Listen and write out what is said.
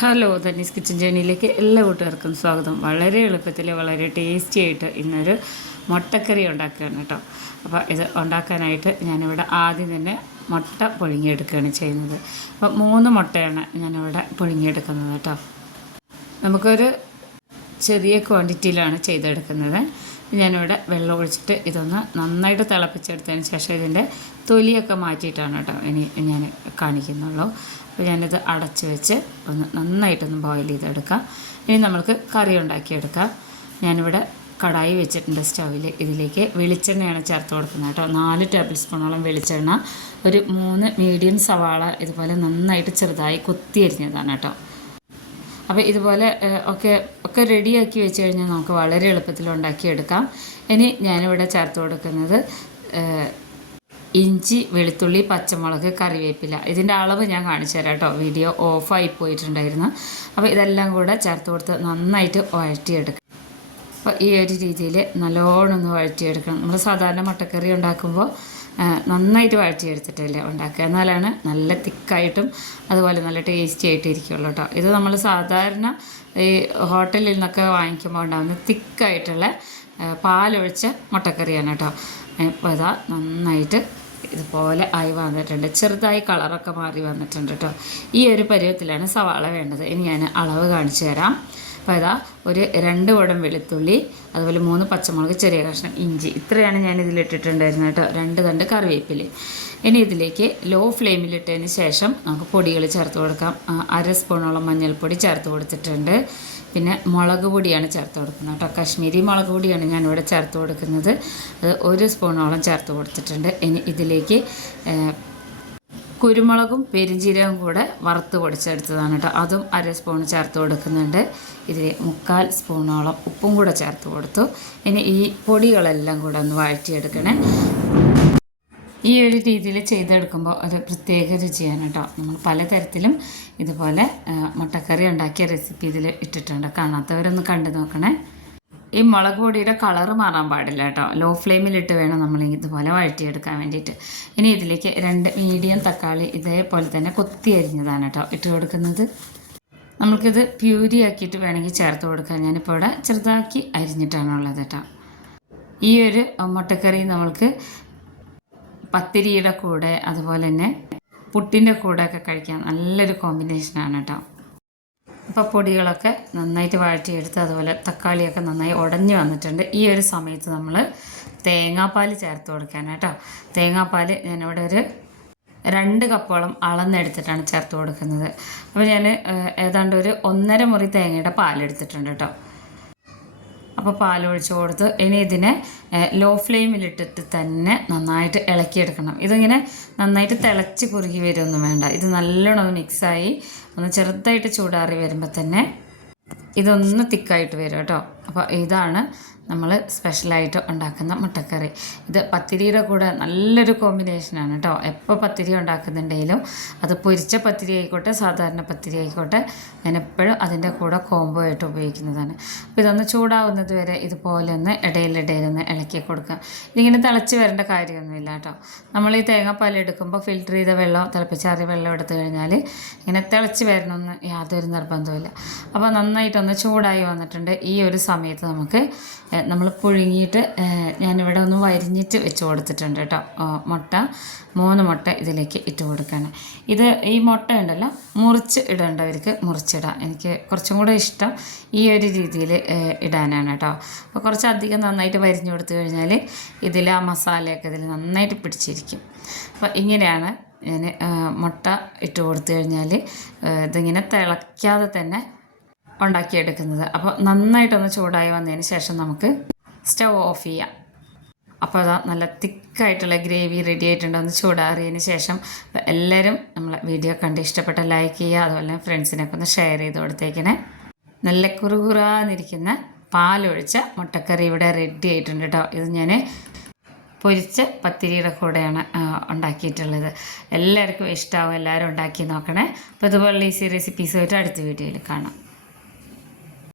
Hello Dhani's kitchen ജേണിയിലേക്ക് എല്ലാ കൂട്ടുകാർക്കും സ്വാഗതം. വളരെ എളുപ്പത്തിൽ വളരെ ടേസ്റ്റി ആയിട്ട് ഇന്നൊരു മുട്ടക്കറി ഉണ്ടാക്കുകയാണ് കേട്ടോ. അപ്പോൾ ഇത് ഉണ്ടാക്കാനായിട്ട് ഞാനിവിടെ ആദ്യം തന്നെ മുട്ട പുഴുങ്ങിയെടുക്കുകയാണ് ചെയ്യുന്നത്. അപ്പോൾ മൂന്ന് മുട്ടയാണ് ഞാനിവിടെ പുഴുങ്ങിയെടുക്കുന്നത് കേട്ടോ. നമുക്കൊരു ചെറിയ ക്വാണ്ടിറ്റിയിലാണ് ചെയ്തെടുക്കുന്നത്. ഞാനിവിടെ വെള്ളം ഒഴിച്ചിട്ട് ഇതൊന്ന് നന്നായിട്ട് തിളപ്പിച്ചെടുത്തതിന് ശേഷം ഇതിന്റെ തൊലിയൊക്കെ മാറ്റിയിട്ടാണ് കേട്ടോ ഇനി ഞാൻ കാണിക്കുന്നുള്ളൂ. അപ്പോൾ ഞാനിത് അടച്ച് വെച്ച് ഒന്ന് നന്നായിട്ടൊന്ന് ബോയിൽ ചെയ്തെടുക്കാം. ഇനി നമ്മൾക്ക് കറി ഉണ്ടാക്കിയെടുക്കാം. ഞാനിവിടെ കടായി വെച്ചിട്ടുണ്ട് സ്റ്റൗവിൽ. ഇതിലേക്ക് വെളിച്ചെണ്ണയാണ് ചേർത്ത് കൊടുക്കുന്നത് കേട്ടോ. നാല് ടേബിൾ സ്പൂണോളം വെളിച്ചെണ്ണ ഒരു മൂന്ന് മീഡിയം സവാള ഇതുപോലെ നന്നായിട്ട് ചെറുതായി കൊത്തി അരിഞ്ഞതാണ് കേട്ടോ. അപ്പോൾ ഇതുപോലെ ഒക്കെ ഒക്കെ റെഡിയാക്കി വെച്ച് കഴിഞ്ഞാൽ നമുക്ക് വളരെ എളുപ്പത്തിൽ ഉണ്ടാക്കിയെടുക്കാം. ഇനി ഞാനിവിടെ ചേർത്ത് കൊടുക്കുന്നത് ഇഞ്ചി വെളുത്തുള്ളി പച്ചമുളക് കറിവേപ്പില. ഇതിന്റെ അളവ് ഞാൻ കാണിച്ചു തരാം കേട്ടോ. വീഡിയോ ഓഫായി പോയിട്ടുണ്ടായിരുന്നു. അപ്പോൾ ഇതെല്ലാം കൂടെ ചേർത്ത് കൊടുത്ത് നന്നായിട്ട് വഴറ്റിയെടുക്കാം. അപ്പോൾ ഈ ഒരു രീതിയിൽ നല്ലോണം ഒന്ന് വഴറ്റിയെടുക്കണം. നമ്മൾ സാധാരണ മുട്ടക്കറി ഉണ്ടാക്കുമ്പോൾ നന്നായിട്ട് വഴറ്റിയെടുത്തിട്ടല്ലേ ഉണ്ടാക്കുക. എന്നാലാണ് നല്ല തിക്കായിട്ടും അതുപോലെ നല്ല ടേസ്റ്റി ആയിട്ട് ഇരിക്കുള്ളൂ കേട്ടോ. ഇത് നമ്മൾ സാധാരണ ഈ ഹോട്ടലിൽ നിന്നൊക്കെ വാങ്ങിക്കുമ്പോൾ ഉണ്ടാകുന്ന തിക്കായിട്ടുള്ള പാലൊഴിച്ച മുട്ടക്കറിയാണ് കേട്ടോ. അപ്പോൾ ഇതാ നന്നായിട്ട് ഇതുപോലെ ആയി വന്നിട്ടുണ്ട്. ചെറുതായി കളറൊക്കെ മാറി വന്നിട്ടുണ്ട് കേട്ടോ. ഈ ഒരു പരുവത്തിലാണ് സവാള വേണ്ടത്. ഇനി ഞാൻ അളവ് കാണിച്ചു തരാം. അപ്പോൾ ഇതാ ഒരു രണ്ട് കുടം വെളുത്തുള്ളി അതുപോലെ മൂന്ന് പച്ചമുളക് ചെറിയ കഷ്ണം ഇഞ്ചി. ഇത്രയാണ് ഞാൻ ഇതിലിട്ടിട്ടുണ്ടായിരുന്നത് കേട്ടോ. രണ്ട് തണ്ട് കറിവേപ്പില. ഇനി ഇതിലേക്ക് ലോ ഫ്ലെയിമിലിട്ടതിന് ശേഷം നമുക്ക് പൊടികൾ ചേർത്ത് കൊടുക്കാം. അര സ്പൂണോളം മഞ്ഞൾപ്പൊടി ചേർത്ത് കൊടുത്തിട്ടുണ്ട്. പിന്നെ മുളക് പൊടിയാണ് ചേർത്ത് കൊടുക്കുന്നത് കേട്ടോ. കാശ്മീരി മുളക് പൊടിയാണ് ഞാനിവിടെ ചേർത്ത് കൊടുക്കുന്നത്. അത് ഒരു സ്പൂണോളം ചേർത്ത് കൊടുത്തിട്ടുണ്ട്. ഇനി ഇതിലേക്ക് കുരുമുളകും പെരിഞ്ജീരകവും കൂടെ വറുത്ത് പൊടിച്ചെടുത്തതാണ് കേട്ടോ. അതും അര സ്പൂൺ ചേർത്ത് കൊടുക്കുന്നുണ്ട്. ഇതിൽ മുക്കാൽ സ്പൂണോളം ഉപ്പും കൂടെ ചേർത്ത് കൊടുത്തു. ഇനി ഈ പൊടികളെല്ലാം കൂടെ ഒന്ന് വഴറ്റിയെടുക്കണേ. ഈ ഒരു രീതിയിൽ ചെയ്തെടുക്കുമ്പോൾ ഒരു പ്രത്യേക രുചിയാണ് കേട്ടോ. നമ്മൾ പലതരത്തിലും ഇതുപോലെ മുട്ടക്കറി ഉണ്ടാക്കിയ റെസിപ്പി ഇതിൽ ഇട്ടിട്ടുണ്ട്. കാണാത്തവരൊന്ന് കണ്ടു നോക്കണേ. ഈ മുളക് പൊടിയുടെ കളറ് മാറാൻ പാടില്ല കേട്ടോ. ലോ ഫ്ലെയിമിലിട്ട് വേണം നമ്മൾ ഇതുപോലെ വഴറ്റിയെടുക്കാൻ വേണ്ടിയിട്ട്. ഇനി ഇതിലേക്ക് രണ്ട് മീഡിയം തക്കാളി ഇതേപോലെ തന്നെ കൊത്തി അരിഞ്ഞതാണ് കേട്ടോ ഇട്ട് കൊടുക്കുന്നത്. നമുക്കിത് പ്യൂരി ആക്കിയിട്ട് വേണമെങ്കിൽ ചേർത്ത് കൊടുക്കാം. ഞാനിപ്പോൾ ഇവിടെ ചെറുതാക്കി അരിഞ്ഞിട്ടാണുള്ളത് കേട്ടോ. ഈ ഒരു മുട്ടക്കറി നമ്മൾക്ക് പത്തിരിയുടെ കൂടെ അതുപോലെ തന്നെ പുട്ടിന്റെ കൂടെ ഒക്കെ കഴിക്കാൻ നല്ലൊരു കോമ്പിനേഷനാണ് കേട്ടോ. അപ്പോൾ നന്നായിട്ട് വഴറ്റിയെടുത്ത് അതുപോലെ തക്കാളിയൊക്കെ നന്നായി ഉടഞ്ഞു വന്നിട്ടുണ്ട്. ഈ ഒരു സമയത്ത് നമ്മൾ തേങ്ങാപ്പാൽ ചേർത്ത് കൊടുക്കാൻ കേട്ടോ. തേങ്ങാപ്പാൽ ഞാനിവിടെ ഒരു രണ്ട് കപ്പോളം അളന്നെടുത്തിട്ടാണ് ചേർത്ത് കൊടുക്കുന്നത്. അപ്പോൾ ഞാൻ ഏതാണ്ട് ഒരു ഒന്നര മുറി തേങ്ങയുടെ പാലെടുത്തിട്ടുണ്ട് കേട്ടോ. അപ്പോൾ പാലൊഴിച്ച് കൊടുത്ത് ഇനി ഇതിനെ ലോ ഫ്ലെയിമിലിട്ടിട്ട് തന്നെ നന്നായിട്ട് ഇളക്കിയെടുക്കണം. ഇതിങ്ങനെ നന്നായിട്ട് തിളച്ച് കുറുകി വരുമൊന്നും വേണ്ട. ഇത് നല്ലോണം മിക്സായി ഒന്ന് ചെറുതായിട്ട് ചൂടാറി വരുമ്പോൾ തന്നെ ഇതൊന്ന് തിക്കായിട്ട് വരും കേട്ടോ. അപ്പോൾ ഇതാണ് നമ്മൾ സ്പെഷ്യലായിട്ട് ഉണ്ടാക്കുന്ന മുട്ടക്കറി. ഇത് പത്തിരിയുടെ കൂടെ നല്ലൊരു കോമ്പിനേഷനാണ് കേട്ടോ. എപ്പോൾ പത്തിരി ഉണ്ടാക്കുന്നുണ്ടെങ്കിലും അത് പൊരിച്ച പത്തിരി ആയിക്കോട്ടെ സാധാരണ പത്തിരി ആയിക്കോട്ടെ ഞാൻ എപ്പോഴും അതിന്റെ കൂടെ കോംബോ ആയിട്ട് ഉപയോഗിക്കുന്നതാണ്. അപ്പോൾ ഇതൊന്ന് ചൂടാവുന്നത് വരെ ഇതുപോലെ ഒന്ന് ഇടയിലിടയിലൊന്ന് ഇളക്കി കൊടുക്കുക. ഇതിങ്ങനെ തിളച്ച് വരേണ്ട കാര്യമൊന്നുമില്ല കേട്ടോ. നമ്മൾ ഈ തേങ്ങാപ്പാൽ എടുക്കുമ്പോൾ ഫിൽറ്റർ ചെയ്ത വെള്ളം തിളപ്പിച്ചാറിയ വെള്ളം എടുത്തു കഴിഞ്ഞാൽ ഇങ്ങനെ തിളച്ച് വരണമെന്ന് യാതൊരു നിർബന്ധമില്ല അപ്പോൾ നന്നായിട്ടൊന്ന് ചൂടായി വന്നിട്ടുണ്ട്. ഈ ഒരു സമയത്ത് നമുക്ക് നമ്മൾ പുഴുങ്ങിയിട്ട് ഞാനിവിടെ ഒന്ന് വരിഞ്ഞിട്ട് വെച്ച് കൊടുത്തിട്ടുണ്ട് കേട്ടോ. മുട്ട മൂന്ന് മുട്ട ഇതിലേക്ക് ഇട്ട് കൊടുക്കുകയാണ് ഇത് ഈ മുട്ട ഉണ്ടല്ലോ മുറിച്ച് ഇടേണ്ടവർക്ക് മുറിച്ചിടാം. എനിക്ക് കുറച്ചും കൂടെ ഇഷ്ടം ഈ ഒരു രീതിയിൽ ഇടാനാണ് കേട്ടോ. അപ്പോൾ കുറച്ചധികം നന്നായിട്ട് വരിഞ്ഞു കൊടുത്തു കഴിഞ്ഞാൽ ഇതിൽ ആ മസാലയൊക്കെ ഇതിൽ നന്നായിട്ട് പിടിച്ചിരിക്കും. അപ്പോൾ ഇങ്ങനെയാണ് ഞാൻ മുട്ട ഇട്ട് കൊടുത്തു കഴിഞ്ഞാൽ ഇതിങ്ങനെ തിളയ്ക്കാതെ തന്നെ ഉണ്ടാക്കിയെടുക്കുന്നത്. അപ്പോൾ നന്നായിട്ടൊന്ന് ചൂടായി വന്നതിന് ശേഷം നമുക്ക് സ്റ്റവ് ഓഫ് ചെയ്യാം. അപ്പോൾ അതാ നല്ല തിക്കായിട്ടുള്ള ഗ്രേവി റെഡി ആയിട്ടുണ്ട്. ഒന്ന് ചൂടാറിയതിന് ശേഷം എല്ലാവരും നമ്മളെ വീഡിയോ കണ്ട് ഇഷ്ടപ്പെട്ട ലൈക്ക് ചെയ്യുക അതുപോലെ ഫ്രണ്ട്സിനൊക്കെ ഒന്ന് ഷെയർ ചെയ്ത് കൊടുത്തേക്കണേ. നല്ല കുറുകുറാന്നിരിക്കുന്ന പാലൊഴിച്ച മുട്ടക്കറി ഇവിടെ റെഡി ആയിട്ടുണ്ട് കേട്ടോ. ഇത് ഞാൻ പൊരിച്ച പത്തിരിയുടെ കൂടെയാണ് ഉണ്ടാക്കിയിട്ടുള്ളത്. എല്ലാവർക്കും ഇഷ്ടമാവും എല്ലാവരും ഉണ്ടാക്കി നോക്കണേ. അപ്പോൾ ഇതുപോലുള്ള ഈസി റെസിപ്പീസുമായിട്ട് അടുത്ത വീഡിയോയിൽ കാണാം.